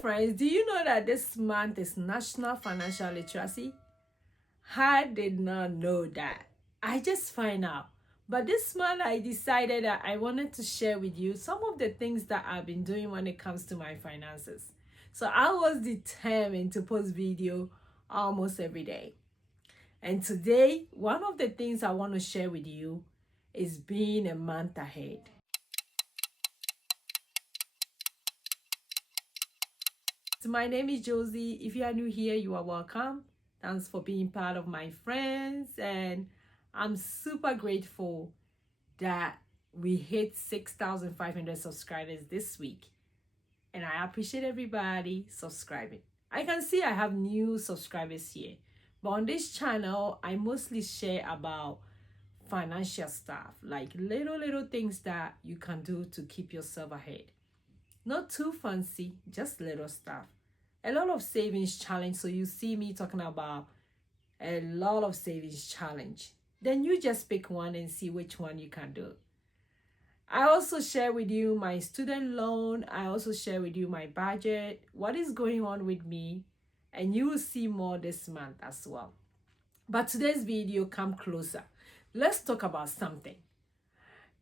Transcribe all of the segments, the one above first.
friends, do you know that this month is National Financial Literacy? I did not know that. I just find out. But this month I decided that I wanted to share with you some of the things that I've been doing when it comes to my finances. So I was determined to post video almost every day. And today, one of the things I want to share with you is being a month ahead. So my name is Josie. If you are new here, you are welcome. Thanks for being part of my friends. And I'm super grateful that we hit 6,500 subscribers this week. And I appreciate everybody subscribing. I can see I have new subscribers here. But on this channel, I mostly share about financial stuff, like little things that you can do to keep yourself ahead. Not too fancy, just little stuff. A lot of savings challenge. So you see me talking about a lot of savings challenge. Then you just pick one and see which one you can do. I also share with you my student loan. I also share with you my budget, what is going on with me, and you will see more this month as well. But today's video, come closer. Let's talk about something.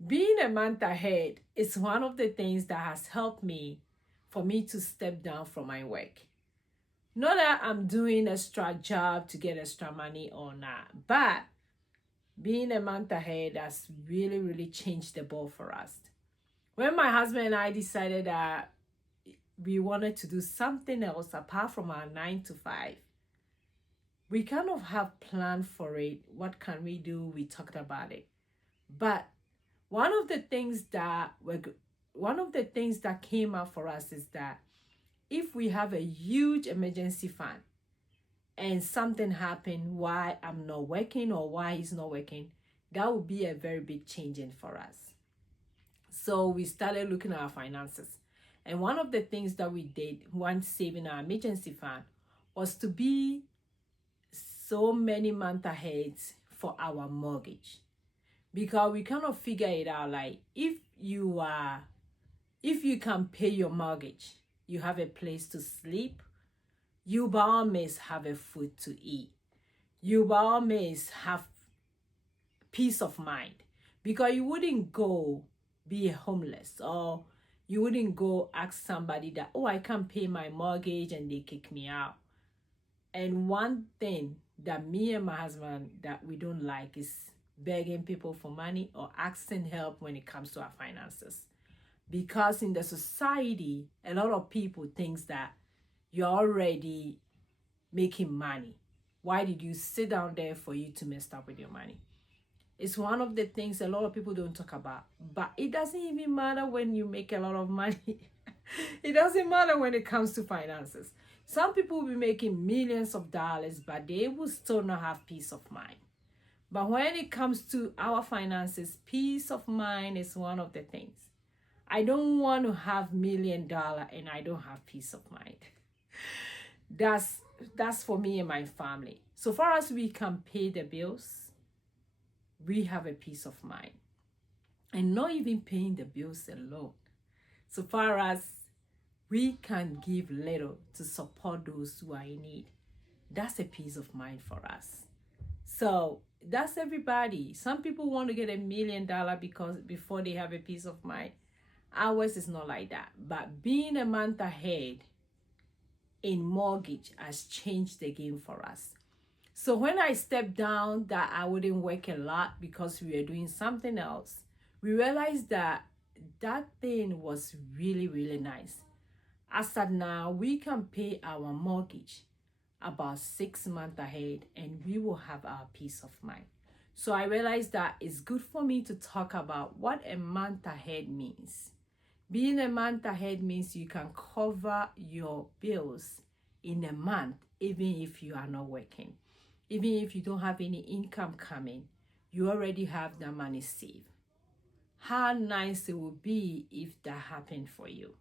Being a month ahead is one of the things that has helped me for me to step down from my work. Not that I'm doing extra job to get extra money or not, but being a month ahead has really changed the ball for us. When my husband and I decided that we wanted to do something else apart from our 9 to 5, we kind of have planned for it. What can we do? We talked about it. But one of the things that came out for us is that if we have a huge emergency fund and something happened while I'm not working or while he's not working, that would be a very big changing for us. So we started looking at our finances. And one of the things that we did once saving our emergency fund was to be so many months ahead for our mortgage. Because we kind of figure it out, like if you can pay your mortgage, you have a place to sleep, you by all means have a food to eat, you by all means have peace of mind, because you wouldn't go be homeless, or you wouldn't go ask somebody that, oh, I can't pay my mortgage and they kick me out. And one thing that me and my husband that we don't like is begging people for money or asking help when it comes to our finances. Because in the society, a lot of people think that you're already making money. Why did you sit down there for you to mess up with your money? It's one of the things a lot of people don't talk about. But it doesn't even matter when you make a lot of money. It doesn't matter when it comes to finances. Some people will be making millions of dollars, but they will still not have peace of mind. But when it comes to our finances, peace of mind is one of the things. I don't want to have $1 million and I don't have peace of mind. That's for me and my family. So far as we can pay the bills, we have a peace of mind. And not even paying the bills alone. So far as we can give little to support those who are in need, that's a peace of mind for us. So that's everybody. Some people want to get $1 million because before they have a peace of mind. Ours is not like that. But being a month ahead in mortgage has changed the game for us. So when I stepped down that I wouldn't work a lot because we were doing something else, we realized that thing was really nice. As of now, we can pay our mortgage about 6 months ahead and we will have our peace of mind. So I realized that it's good for me to talk about what a month ahead means. Being a month ahead means you can cover your bills in a month, even if you are not working. Even if you don't have any income coming, you already have the money saved. How nice it would be if that happened for you.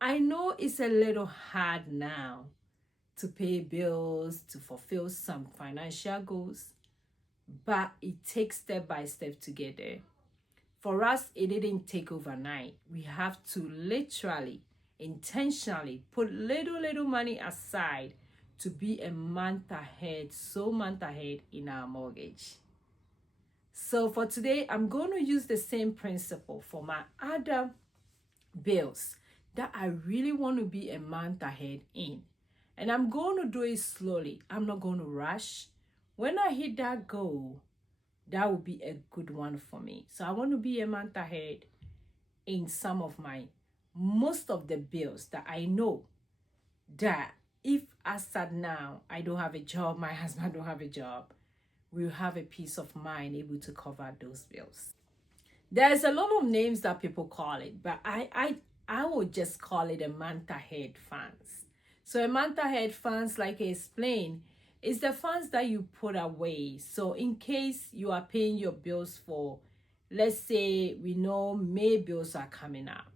I know it's a little hard now to pay bills, to fulfill some financial goals, but it takes step by step to get there. For us, it didn't take overnight. We have to literally intentionally put little money aside to be a month ahead, so month ahead in our mortgage. So for today, I'm going to use the same principle for my other bills that I really want to be a month ahead in. And I'm going to do it slowly. I'm not going to rush. When I hit that goal, that will be a good one for me. So I want to be a month ahead in some of most of the bills that I know that if as at now I don't have a job, my husband don't have a job, we'll have a peace of mind able to cover those bills. There's a lot of names that people call it, but I would just call it a month ahead funds. So a month ahead funds, like I explained, is the funds that you put away. So in case you are paying your bills for, let's say we know May bills are coming up.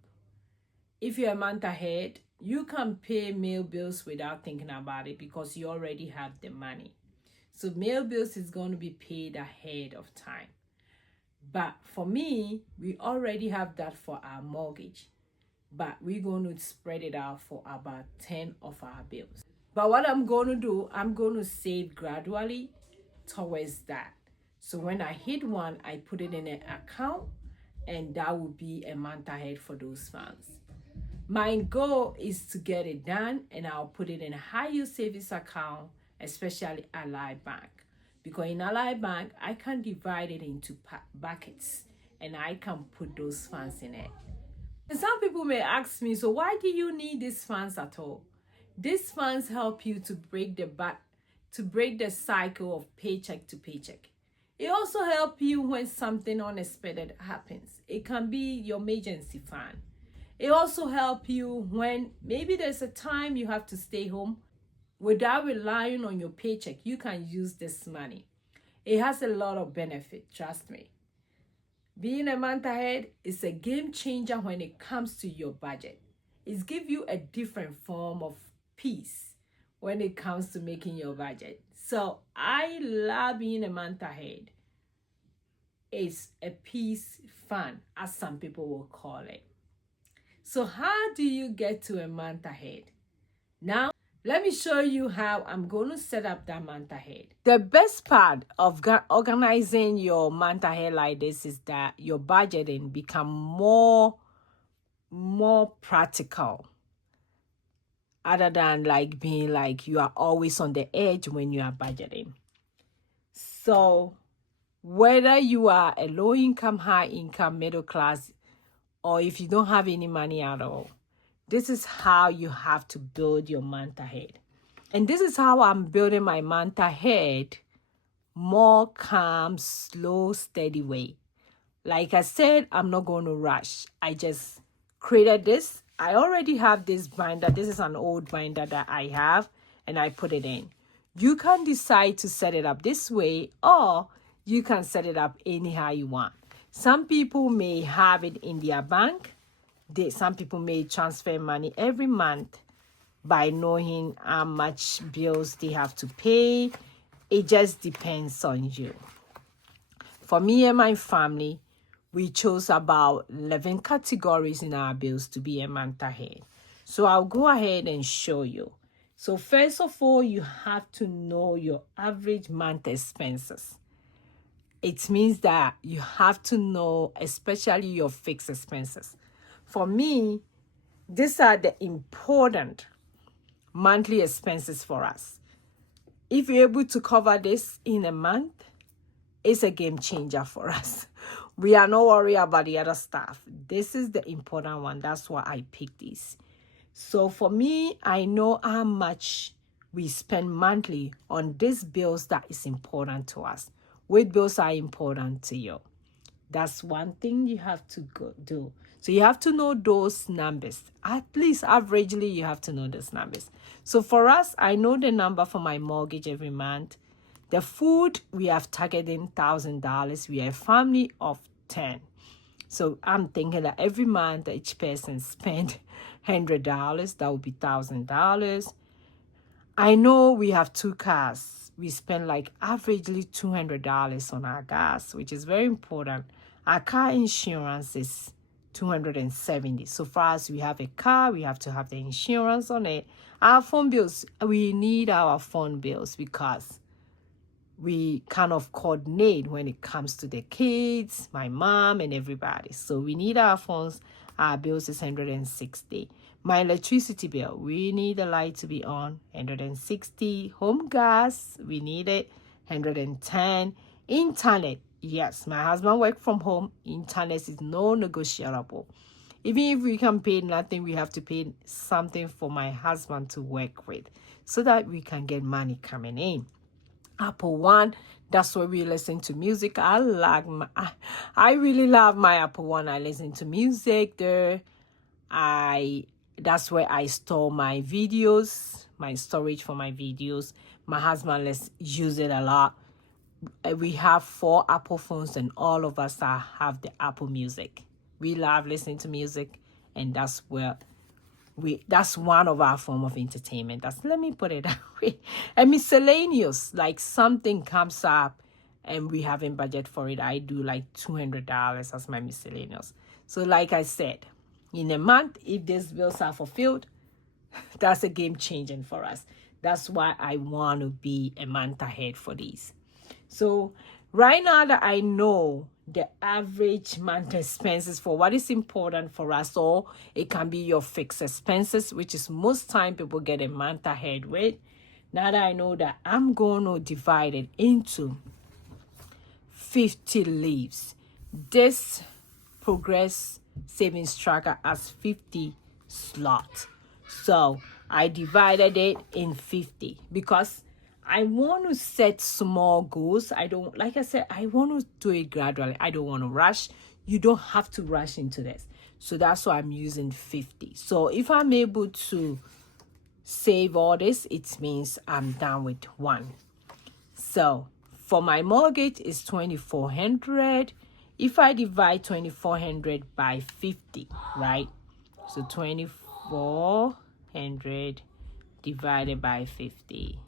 If you're a month ahead, you can pay May bills without thinking about it because you already have the money. So May bills is going to be paid ahead of time. But for me, we already have that for our mortgage. But we're going to spread it out for about 10 of our bills. But what I'm going to do, I'm going to save gradually towards that. So when I hit one, I put it in an account, and that will be a month ahead for those funds. My goal is to get it done, and I'll put it in a high-yield savings account, especially Ally Bank. Because in Ally Bank, I can divide it into buckets, and I can put those funds in it. And some people may ask me, so why do you need these funds at all? These funds help you to break the cycle of paycheck to paycheck. It also helps you when something unexpected happens. It can be your emergency fund. It also helps you when maybe there's a time you have to stay home. Without relying on your paycheck, you can use this money. It has a lot of benefit, trust me. Being a month ahead is a game changer when it comes to your budget. It gives you a different form of peace when it comes to making your budget. So I love being a month ahead. It's a peace fund, as some people will call it. So how do you get to a month ahead? Now, let me show you how I'm going to set up that month ahead. The best part of organizing your month ahead like this is that your budgeting become more practical, other than like being like you are always on the edge when you are budgeting. So whether you are a low income, high income, middle class, or if you don't have any money at all, this is how you have to build your month ahead. And this is how I'm building my month ahead, more calm, slow, steady way. Like I said, I'm not going to rush. I just created this. I already have this binder. This is an old binder that I have, and I put it in. You can decide to set it up this way, or you can set it up anyhow you want. Some people may have it in their bank. Some people may transfer money every month by knowing how much bills they have to pay. It just depends on you. For me and my family, we chose about 11 categories in our bills to be a month ahead. So I'll go ahead and show you. So first of all, you have to know your average month expenses. It means that you have to know especially your fixed expenses. For me, these are the important monthly expenses for us. If you're able to cover this in a month, it's a game changer for us. We are not worried about the other stuff. This is the important one. That's why I picked this. So for me, I know how much we spend monthly on these bills that is important to us. Which bills are important to you? That's one thing you have to do. So you have to know those numbers. At least averagely, you have to know those numbers. So for us, I know the number for my mortgage every month. The food, we have targeted $1,000. We are a family of 10. So I'm thinking that every month, each person spend $100. That would be $1,000. I know we have 2 cars. We spend like averagely $200 on our gas, which is very important. Our car insurance is 270. So far as we have a car, we have to have the insurance on it. Our phone bills, we need our phone bills because we kind of coordinate when it comes to the kids, my mom, and everybody. So we need our phones. Our bills is 160. My electricity bill, we need the light to be on, 160. Home gas, we need it, 110. Internet, yes, my husband works from home. Internet is no negotiable. Even if we can pay nothing, we have to pay something for my husband to work with so that we can get money coming in. Apple One, that's where we listen to music. I really love my Apple One. I listen to music there. That's where I store my videos, my storage for my videos. My husband use it a lot. We have 4 Apple phones, and all of us have the Apple Music. We love listening to music, and that's one of our form of entertainment. Let me put it that way. And miscellaneous, like something comes up and we haven't budget for it, I do like $200 as my miscellaneous. So like I said, in a month, if these bills are fulfilled, that's a game changing for us. That's why I want to be a month ahead for these. So right now that I know the average month expenses for what is important for us, or it can be your fixed expenses, which is most time people get a month ahead with. Now that I know that, I'm going to divide it into 50 leaves. This Progress Savings Tracker has 50 slots. So I divided it in 50 because I want to set small goals. I want to do it gradually. I don't want to rush. You don't have to rush into this. So that's why I'm using 50. So if I'm able to save all this, it means I'm done with one. So for my mortgage, it's $2,400. If I divide 2,400 by 50, right? So 2,400 divided by 50.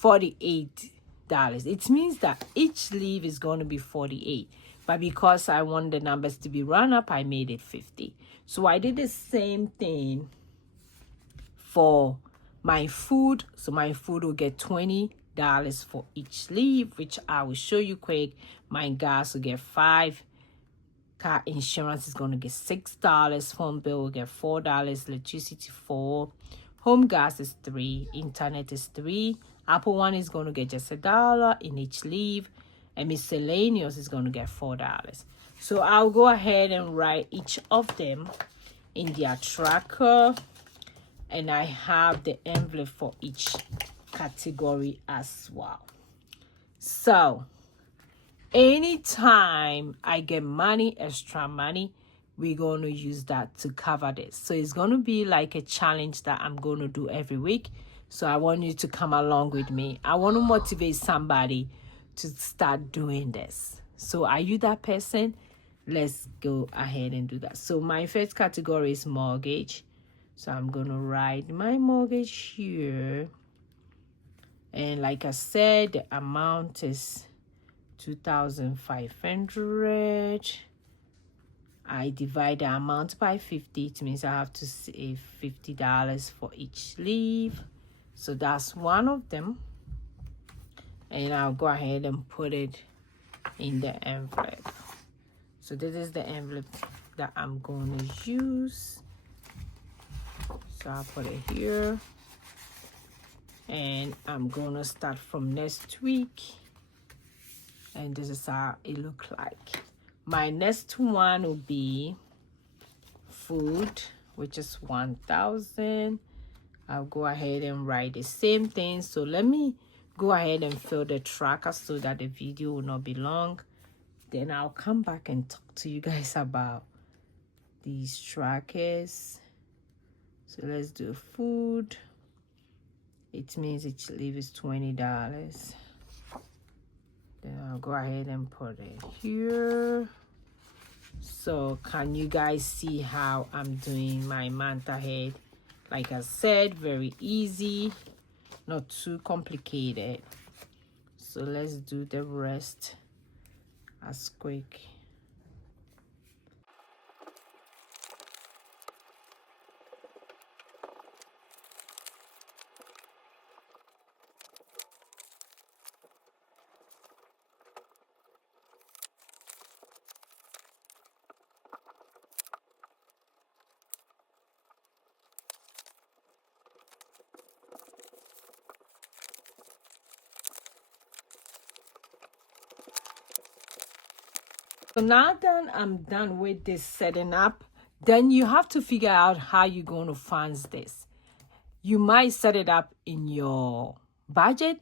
$48. It means that each leave is going to be 48. But because I want the numbers to be run up, I made it 50. So I did the same thing for my food. So my food will get $20 for each leave, which I will show you quick. My gas will get $5. Car insurance is going to get $6. Phone bill will get $4. Electricity $4. Home gas is $3. Internet is $3. Apple One is going to get just $1 in each leave, and miscellaneous is going to get $4. So I'll go ahead and write each of them in their tracker, and I have the envelope for each category as well. So anytime I get money, extra money, we're going to use that to cover this. So it's going to be like a challenge that I'm going to do every week. So I want you to come along with me. I want to motivate somebody to start doing this. So are you that person? Let's go ahead and do that. So my first category is mortgage. So I'm going to write my mortgage here. And like I said, the amount is $2,500. I divide the amount by 50. It means I have to save $50 for each leave. So that's one of them. And I'll go ahead and put it in the envelope. So this is the envelope that I'm going to use. So I'll put it here. And I'm going to start from next week. And this is how it looks like. My next one will be food, which is $1,000. I'll go ahead and write the same thing. So let me go ahead and fill the tracker so that the video will not be long. Then I'll come back and talk to you guys about these trackers. So let's do food. It means each leave is $20. Then I'll go ahead and put it here. So can you guys see how I'm doing my month ahead? Like I said, very easy, not too complicated. So let's do the rest as quick. So now that I'm done with this setting up, then you have to figure out how you're going to fund this. You might set it up in your budget,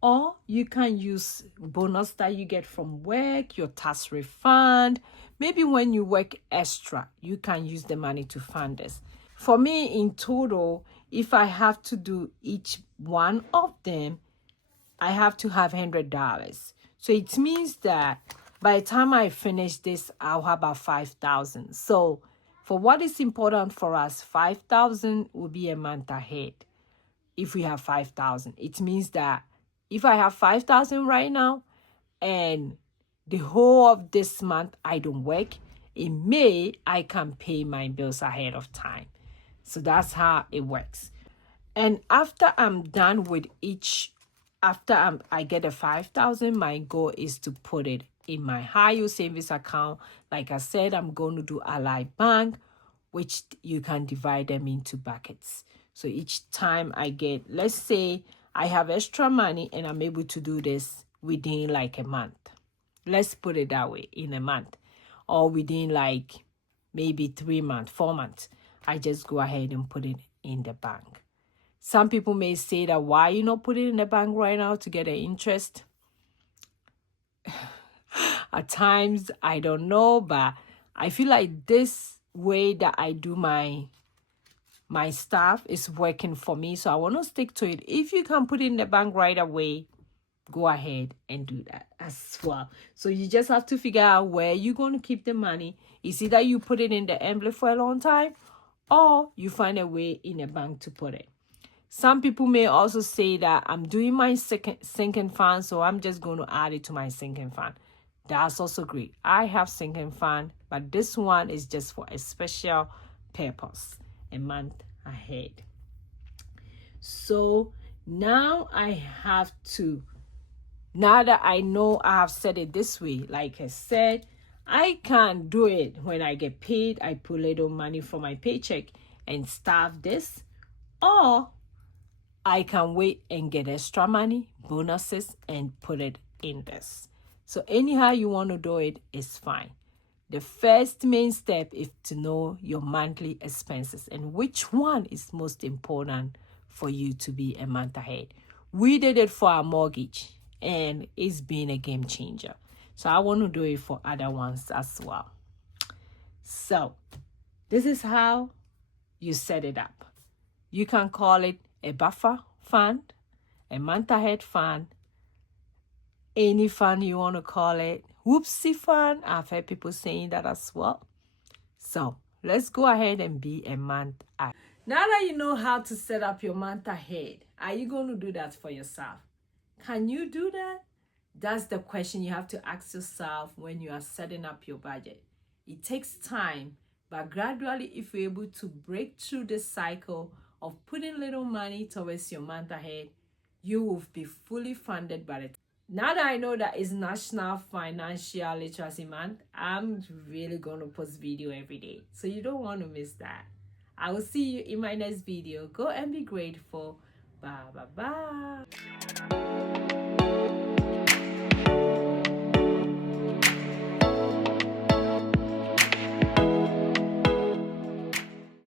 or you can use bonus that you get from work, your tax refund. Maybe when you work extra, you can use the money to fund this. For me, in total, if I have to do each one of them, I have to have $100. So it means that by the time I finish this, I'll have about 5,000. So for what is important for us, 5,000 will be a month ahead. If we have 5,000, it means that if I have 5,000 right now and the whole of this month I don't work, in May I can pay my bills ahead of time. So that's how it works. And after I'm done with each, I get a 5,000, my goal is to put it in my high yield savings account. Like I said, I'm going to do Ally Bank, which you can divide them into buckets. So each time I get, let's say I have extra money and I'm able to do this within like a month. Let's put it that way, in a month, or within like maybe 3 months, 4 months. I just go ahead and put it in the bank. Some people may say that why you not put it in the bank right now to get an interest? At times, I don't know, but I feel like this way that I do my stuff is working for me. So I want to stick to it. If you can put it in the bank right away, go ahead and do that as well. So you just have to figure out where you're going to keep the money. It's either you put it in the envelope for a long time, or you find a way in a bank to put it. Some people may also say that I'm doing my sinking fund, so I'm just going to add it to my sinking fund. That's also great. I have sinking fund, but this one is just for a special purpose, a month ahead. So now now that I know I have set it this way, like I said, I can do it when I get paid. I put little money from my paycheck and start this, or I can wait and get extra money, bonuses, and put it in this. So anyhow you want to do it is fine. The first main step is to know your monthly expenses and which one is most important for you to be a month ahead. We did it for our mortgage and it's been a game changer. So I want to do it for other ones as well. So this is how you set it up. You can call it a buffer fund, a month ahead fund, any fund you want to call it, whoopsie fund. I've heard people saying that as well. So let's go ahead and be a month ahead. Now that you know how to set up your month ahead, are you going to do that for yourself? Can you do that? That's the question you have to ask yourself when you are setting up your budget. It takes time, but gradually, if you're able to break through the cycle of putting little money towards your month ahead, you will be fully funded by it. Now that I know that it's National Financial Literacy Month, I'm really going to post video every day. So you don't want to miss that. I will see you in my next video. Go and be grateful. Bye, bye, bye.